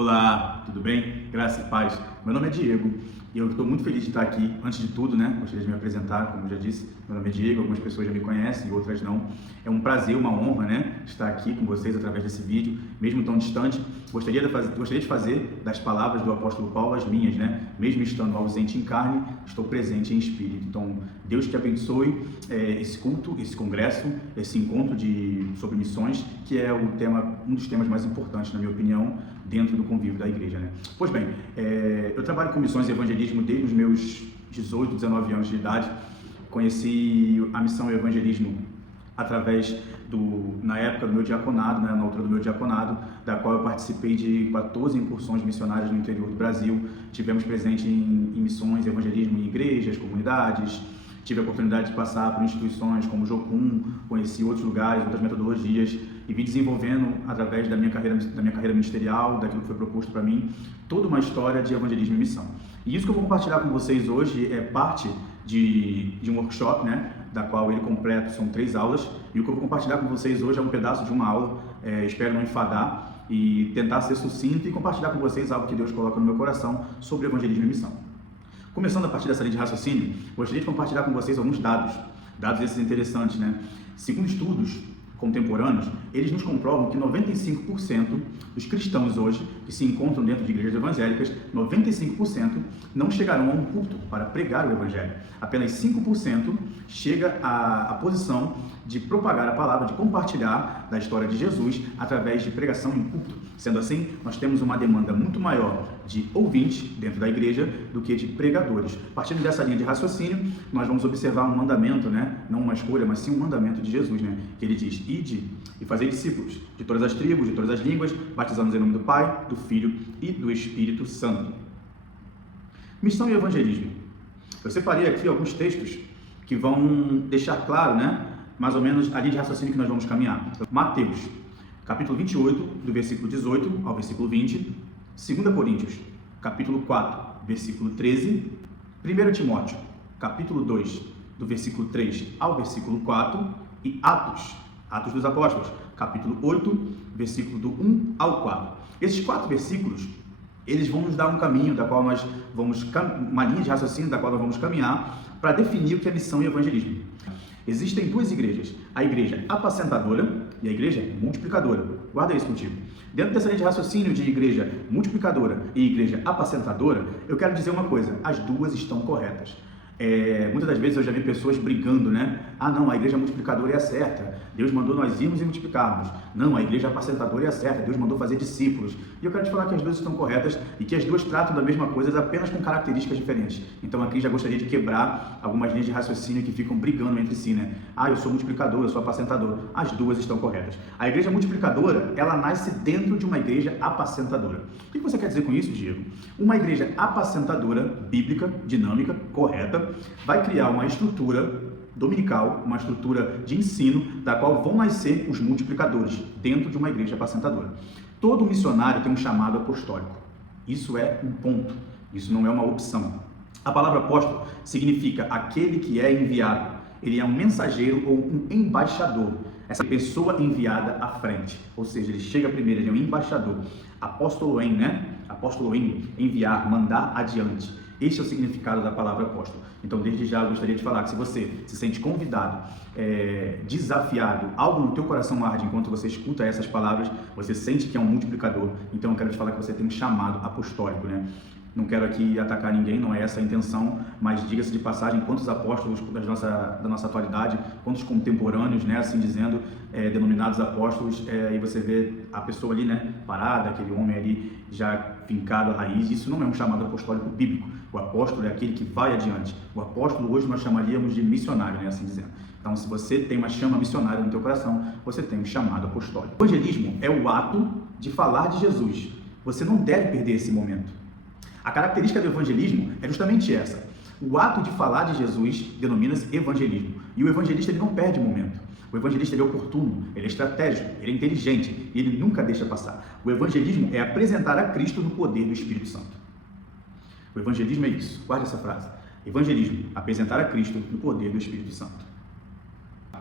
Olá, tudo bem? Graça e paz. Meu nome é Diego e eu estou muito feliz de estar aqui. Antes de tudo, gostaria de me apresentar, como eu já disse, meu nome é Diego, algumas pessoas já me conhecem e outras não. É um prazer, uma honra, estar aqui com vocês através desse vídeo, mesmo tão distante. Gostaria de fazer das palavras do apóstolo Paulo as minhas, Mesmo estando ausente em carne, estou presente em espírito. Então, Deus te abençoe esse culto, esse congresso, esse encontro sobre missões, que é um dos temas mais importantes, na minha opinião, dentro do convívio da igreja, Pois bem, eu trabalho com missões e evangelismo desde os meus 18, 19 anos de idade. Conheci a missão e o evangelismo através na época do meu diaconado, na altura do meu diaconado, da qual eu participei de 14 incursões missionárias no interior do Brasil. Tivemos presente em missões e evangelismo em igrejas, comunidades. Tive a oportunidade de passar por instituições como o Jocum, conheci outros lugares, outras metodologias e vim desenvolvendo, através da minha carreira ministerial, daquilo que foi proposto para mim, toda uma história de evangelismo e missão. E isso que eu vou compartilhar com vocês hoje é parte de um workshop, da qual ele completo são 3 aulas, e o que eu vou compartilhar com vocês hoje é um pedaço de uma aula. Espero não enfadar e tentar ser sucinto e compartilhar com vocês algo que Deus coloca no meu coração sobre evangelismo e missão. Começando a partir dessa linha de raciocínio, gostaria de compartilhar com vocês alguns dados esses interessantes, Segundo estudos contemporâneos, eles nos comprovam que 95% dos cristãos hoje, que se encontram dentro de igrejas evangélicas, 95% não chegarão a um culto para pregar o evangelho. Apenas 5% chega à posição de propagar a palavra, de compartilhar da história de Jesus através de pregação em culto. Sendo assim, nós temos uma demanda muito maior de ouvintes dentro da igreja do que de pregadores. Partindo dessa linha de raciocínio, nós vamos observar um mandamento, não uma escolha, mas sim um mandamento de Jesus, que ele diz: ide e fazei discípulos de todas as tribos, de todas as línguas, batizando-os em nome do Pai, do Filho e do Espírito Santo. Missão e evangelismo. Eu separei aqui alguns textos que vão deixar claro, mais ou menos a linha de raciocínio que nós vamos caminhar. Mateus, capítulo 28, do versículo 18 ao versículo 20, 2 Coríntios, capítulo 4, versículo 13, 1 Timóteo, capítulo 2, do versículo 3 ao versículo 4, e Atos dos Apóstolos, capítulo 8, versículo do 1 ao 4. Esses 4 versículos, eles vão nos dar um caminho uma linha de raciocínio da qual nós vamos caminhar para definir o que é missão e evangelismo. Existem 2 igrejas, a igreja apacentadora e a igreja multiplicadora. Guarda isso contigo. Dentro dessa linha de raciocínio de igreja multiplicadora e igreja apacentadora, eu quero dizer uma coisa: as duas estão corretas. Muitas das vezes eu já vi pessoas brigando, Ah, não, a igreja multiplicadora é a certa, Deus mandou nós irmos e multiplicarmos. Não, a igreja apacentadora é a certa, Deus mandou fazer discípulos. E eu quero te falar que as duas estão corretas e que as duas tratam da mesma coisa, apenas com características diferentes. Então aqui já gostaria de quebrar algumas linhas de raciocínio que ficam brigando entre si, Ah, eu sou multiplicador, eu sou apacentador. As duas estão corretas. A igreja multiplicadora, ela nasce dentro de uma igreja apacentadora. O que você quer dizer com isso, Diego? Uma igreja apacentadora, bíblica, dinâmica, correta, vai criar uma estrutura dominical, uma estrutura de ensino, da qual vão nascer os multiplicadores dentro de uma igreja apacentadora. Todo missionário tem um chamado apostólico. Isso é um ponto, isso não é uma opção. A palavra apóstolo significa aquele que é enviado. Ele é um mensageiro ou um embaixador. Essa pessoa enviada à frente, ou seja, ele chega primeiro, ele é um embaixador. Apóstoloem, Apóstoloem, enviar, mandar adiante. Este é o significado da palavra apóstolo. Então, desde já, eu gostaria de falar que se você se sente convidado, desafiado, algo no teu coração arde enquanto você escuta essas palavras, você sente que é um multiplicador, então eu quero te falar que você tem um chamado apostólico, Não quero aqui atacar ninguém, não é essa a intenção, mas diga-se de passagem, quantos apóstolos da nossa atualidade, quantos contemporâneos, assim dizendo, denominados apóstolos, e você vê a pessoa ali, parada, aquele homem ali já fincado à raiz. Isso não é um chamado apostólico bíblico. O apóstolo é aquele que vai adiante. O apóstolo hoje nós chamaríamos de missionário, assim dizendo. Então, se você tem uma chama missionária no teu coração, você tem um chamado apostólico. O evangelismo é o ato de falar de Jesus. Você não deve perder esse momento. A característica do evangelismo é justamente essa. O ato de falar de Jesus denomina-se evangelismo. E o evangelista ele não perde momento. O evangelista ele é oportuno, ele é estratégico, ele é inteligente e ele nunca deixa passar. O evangelismo é apresentar a Cristo no poder do Espírito Santo. O evangelismo é isso. Guarde essa frase. Evangelismo, apresentar a Cristo no poder do Espírito Santo.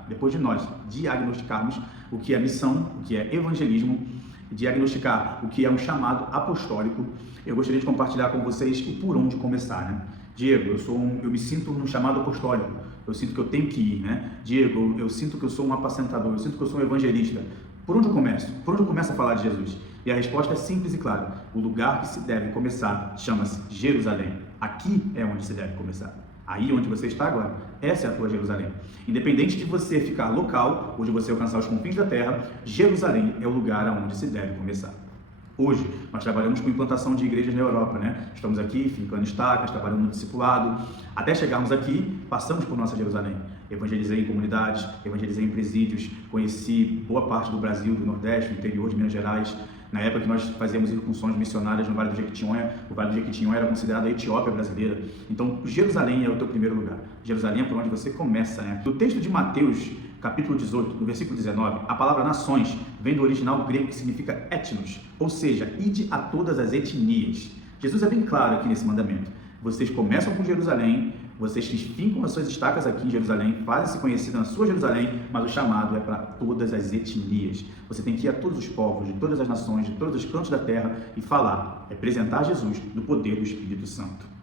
Depois de nós diagnosticarmos o que é missão, o que é evangelismo, diagnosticar o que é um chamado apostólico, eu gostaria de compartilhar com vocês o por onde começar, né? Diego, eu me sinto num chamado apostólico, eu sinto que eu tenho que ir, né? Diego, eu sinto que eu sou um apacentador, eu sinto que eu sou um evangelista. Por onde eu começo? Por onde eu começo a falar de Jesus? E a resposta é simples e clara. O lugar que se deve começar chama-se Jerusalém. Aqui é onde se deve começar. Aí onde você está agora, essa é a tua Jerusalém. Independente de você ficar local ou de você alcançar os confins da terra, Jerusalém é o lugar aonde se deve começar. Hoje, nós trabalhamos com implantação de igrejas na Europa, né? Estamos aqui, fincando estacas, trabalhando no discipulado. Até chegarmos aqui, passamos por nossa Jerusalém. Evangelizei em comunidades, evangelizei em presídios, conheci boa parte do Brasil, do Nordeste, do interior de Minas Gerais. Na época que nós fazíamos incursões missionárias no Vale do Jequitinhonha, o Vale do Jequitinhonha era considerado a Etiópia brasileira. Então, Jerusalém é o teu primeiro lugar. Jerusalém é por onde você começa, né? No texto de Mateus, capítulo 18, no versículo 19, a palavra nações vem do original grego que significa etnos, ou seja, ide a todas as etnias. Jesus é bem claro aqui nesse mandamento. Vocês começam com Jerusalém, vocês fincam as suas estacas aqui em Jerusalém, fazem-se conhecida na sua Jerusalém, mas o chamado é para todas as etnias. Você tem que ir a todos os povos, de todas as nações, de todos os cantos da terra e falar, representar Jesus no poder do Espírito Santo.